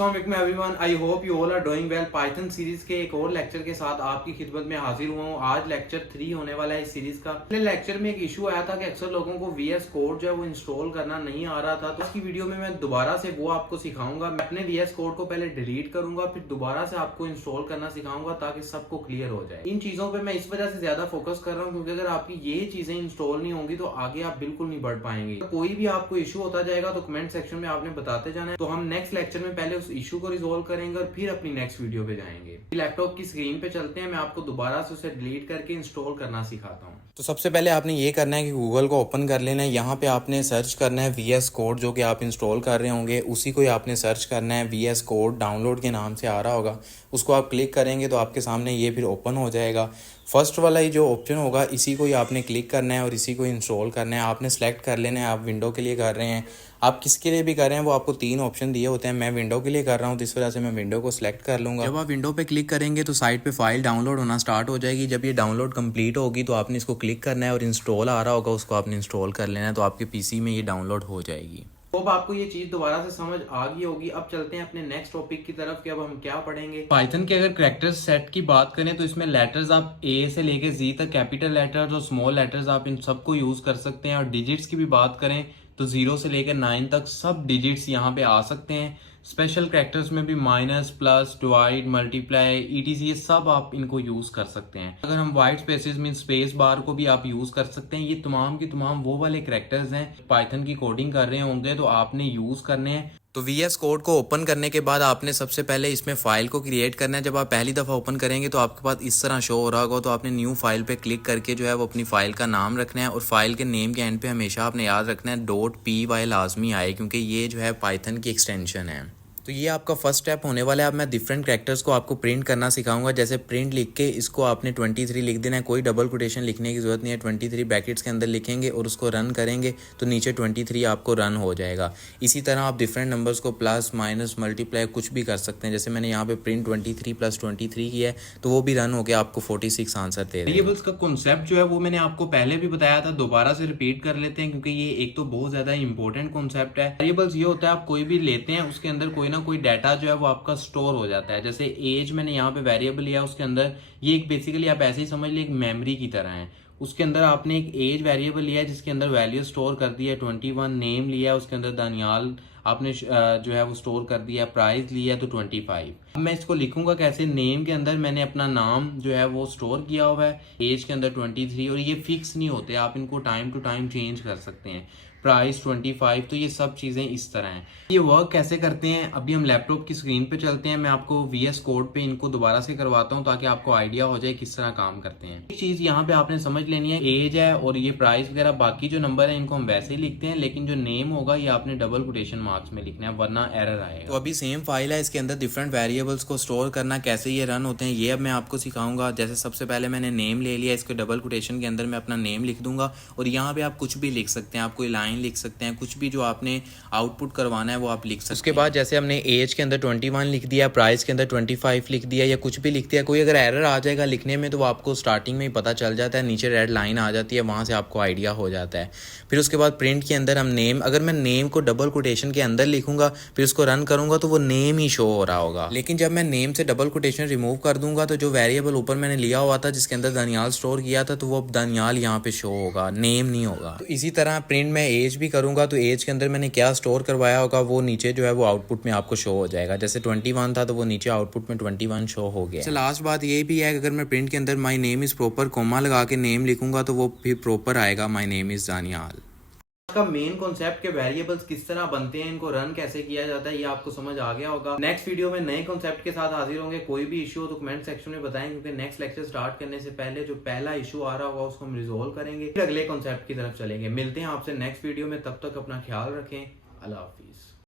अस्सलाम वालेकुम everyone, I hope you all are doing well. Python series के एक और लेक्चर के साथ आपकी खिदमत में हाजिर हुआ हूँ। आज लेक्चर 3 होने वाला है इस सीरीज का। पहले लेक्चर में एक इशू आया था कि अक्सर लोगों को VS कोड जो है वो इंस्टॉल करना नहीं आ रहा था, तो इसकी वीडियो में मैं दोबारा से वो आपको सिखाऊंगा। मैं अपने VS कोड को पहले डिलीट करूंगा, फिर दोबारा से आपको इंस्टॉल करना सिखाऊंगा ताकि सबको क्लियर हो जाए। इन चीजों पर मैं इस वजह से ज्यादा फोकस कर रहा हूँ क्योंकि अगर आपकी ये चीजें इंस्टॉल नहीं होंगी तो आगे आप बिल्कुल नहीं बढ़ पाएंगे। तो कोई भी आपको इशू होता जाएगा तो कमेंट सेक्शन में आपने बताते जाना है। तो हम नेक्स्ट लेक्चर में पहले उस इशू को रिजोल्व करेंगे और फिर अपनी नेक्स्ट वीडियो पे जाएंगे। लैपटॉप की स्क्रीन पे चलते हैं, मैं आपको दोबारा से उसे डिलीट करके इंस्टॉल करना सिखाता हूँ। तो सबसे पहले आपने ये करना है कि गूगल को ओपन कर लेना है। यहाँ पे आपने सर्च करना है VS कोड, जो कि आप इंस्टॉल कर रहे होंगे उसी को ही आपने सर्च करना है। VS कोड डाउनलोड के नाम से आ रहा होगा, उसको आप क्लिक करेंगे तो आपके सामने ये फिर ओपन हो जाएगा। फर्स्ट वाला ही जो ऑप्शन होगा इसी को ही आपने क्लिक करना है और इसी को इंस्टॉल करना है। आपने सेलेक्ट कर लेना है आप विंडो के लिए कर रहे हैं, आप किसके लिए भी कर रहे हैं वो आपको 3 ऑप्शन दिए होते हैं। मैं विंडो के लिए कर रहा हूँ तो इस वजह से मैं विंडो को सिलेक्ट कर लूँगा। जब आप विंडो पे क्लिक करेंगे तो साइड पे फाइल डाउनलोड होना स्टार्ट हो जाएगी। जब ये डाउनलोड कंप्लीट होगी तो आपने इसको क्लिक करना है और इंस्टॉल आ रहा होगा उसको आपने इंस्टॉल कर लेना है, तो आपके PC में ये डाउनलोड हो जाएगी। तो अब आपको ये चीज दोबारा से समझ आ गई होगी। अब चलते हैं अपने नेक्स्ट टॉपिक की तरफ कि अब हम क्या पढ़ेंगे। पाइथन के अगर कैरेक्टर्स सेट की बात करें तो इसमें लेटर्स आप A से लेके Z तक, कैपिटल लेटर्स और स्मॉल लेटर्स आप इन सबको यूज कर सकते हैं। और डिजिट्स की भी बात करें तो 0 से लेकर 9 तक सब डिजिट्स यहाँ पे आ सकते हैं। स्पेशल कैरेक्टर्स में भी minus, plus, divide, multiply, ETC ये सब आप इनको यूज कर सकते हैं। अगर हम white spaces mean space bar को भी आप यूज कर सकते हैं। ये तमाम की तमाम वो वाले कैरेक्टर्स हैं पाइथन की कोडिंग कर रहे होंगे तो आपने यूज करने हैं। तो VS कोड को ओपन करने के बाद आपने सबसे पहले इसमें फ़ाइल को क्रिएट करना है। जब आप पहली दफ़ा ओपन करेंगे तो आपके पास इस तरह शो हो रहा होगा, तो आपने न्यू फाइल पे क्लिक करके जो है वो अपनी फ़ाइल का नाम रखना है और फाइल के नेम के एंड पे हमेशा आपने याद रखना है .py लाजमी आए, क्योंकि ये जो है पाइथन की एक्सटेंशन है। तो ये आपका फर्स्ट स्टेप होने वाला है। अब मैं डिफरेंट कैरेक्टर्स को आपको प्रिंट करना सिखाऊंगा। जैसे प्रिंट लिख के इसको आपने 23 लिख देना है, कोई डबल कोटेशन लिखने की जरूरत नहीं है। 23 ब्रैकेट्स के अंदर लिखेंगे और उसको रन करेंगे तो नीचे 23 आपको रन हो जाएगा। इसी तरह आप डिफरेंट नंबर्स को प्लस, माइनस, मल्टीप्लाई कुछ भी कर सकते हैं। जैसे मैंने यहाँ पे प्रिंट 23 + 23 किया है तो वो भी रन हो गया, आपको 46 आंसर दे रहे हैं। वेरिएबल्स का कॉन्सेप्ट जो है वो मैंने आपको पहले भी बताया था, दोबारा से रिपीट कर लेते हैं क्योंकि ये एक तो बहुत ज्यादा इंपॉर्टेंट कॉन्सेप्ट है। वेरिएबल्स ये होता है आप कोई भी लेते हैं उसके अंदर कोई ना कोई डाटा जो है वो आपका स्टोर हो जाता है। जैसे एज मैंने यहाँ पे वेरिएबल लिया, उसके अंदर ये एक बेसिकली आप ऐसे ही समझ लीजिए एक मेमोरी की तरह है। उसके अंदर आपने एक एज वेरिएबल लिया है जिसके अंदर वैल्यू स्टोर कर दी है 21, नेम लिया है उसके अंदर दानियाल आपने जो है वो स्टोर कर दिया, प्राइस लिया तो 25। अब मैं इसको लिखूंगा कैसे। नेम के अंदर मैंने अपना नाम जो है वो स्टोर किया हुआ है, एज के अंदर 23 और ये फिक्स नहीं होते, आप इनको टाइम टू टाइम चेंज कर सकते हैं। प्राइस 25, तो ये सब चीज़ें इस तरह हैं। ये वर्क कैसे करते हैं अभी हम लैपटॉप की स्क्रीन पे चलते हैं। मैं आपको VS कोड पे इनको दोबारा से करवाता हूँ ताकि आपको आइडिया हो जाए किस तरह काम करते हैं। एक चीज़ यहाँ पे आपने समझ लेनी है, एज है और ये प्राइस वगैरह बाकी जो नंबर है इनको हम वैसे ही लिखते हैं, लेकिन जो नेम होगा ये आपने डबल कोटेशन मार्क्स में लिखना है वरना एरर आएगा। तो अभी सेम फाइल है, इसके अंदर डिफरेंट वेरिएबल्स को स्टोर करना, कैसे ये रन होते हैं ये अब मैं आपको सिखाऊंगा। जैसे सबसे पहले मैंने नेम ले लिया, इसके डबल कोटेशन के अंदर मैं अपना नेम लिख दूंगा और यहाँ पे आप कुछ भी लिख सकते हैं, आप कोई लाइन लिख सकते हैं, कुछ भी जो आपने आउटपुट करवाना है वो आप लिख सकते हैं। उसके बाद जैसे हमने एज के अंदर 21 लिख दिया, प्राइस के अंदर 25 लिख दिया या कुछ भी लिख दिया, कोई अगर एरर आ जाएगा लिखने में तो वो आपको स्टार्टिंग में ही पता चल जाता है, नीचे रेड लाइन आ जाती है, वहाँ से आपको आइडिया हो जाता है। फिर उसके बाद प्रिंट के अंदर हम नेम, अगर मैं नेम को डबल कोटेशन के अंदर लिखूंगा फिर उसको रन करूंगा तो वो नेम ही शो हो रहा होगा। लेकिन जब मैं नेम से डबल कोटेशन रिमूव कर दूंगा तो जो वेरिएबल ऊपर मैंने लिया हुआ था जिसके अंदर दानियाल स्टोर किया था तो वो दानियाल यहाँ पे शो होगा, नेम नहीं होगा। तो इसी तरह प्रिंट में एज भी करूंगा तो एज के अंदर मैंने क्या स्टोर करवाया होगा वो नीचे जो है वो आउटपुट में आपको शो हो जाएगा। जैसे 21 था तो वो नीचे आउटपुट में 21 शो हो गया। लास्ट बात ये भी है कि अगर मैं प्रिंट के अंदर my name is proper comma लगा के नेम लिखूंगा तो वो फिर प्रॉपर आएगा, माई नेम इज दानियाल। का मेन कॉन्सेप्ट के वेरिएबल्स किस तरह बनते हैं, इनको रन कैसे किया जाता है, ये आपको समझ आ गया होगा। नेक्स्ट वीडियो में नए कॉन्सेप्ट के साथ हाजिर होंगे। कोई भी इशू हो तो कमेंट सेक्शन में बताएं क्योंकि नेक्स्ट लेक्चर स्टार्ट करने से पहले जो पहला इशू आ रहा होगा उसको हम रिजोल्व करेंगे, फिर अगले कॉन्सेप्ट की तरफ चलेंगे। मिलते हैं आपसे नेक्स्ट वीडियो में, तब तक अपना ख्याल रखें। अल्लाह हाफिज।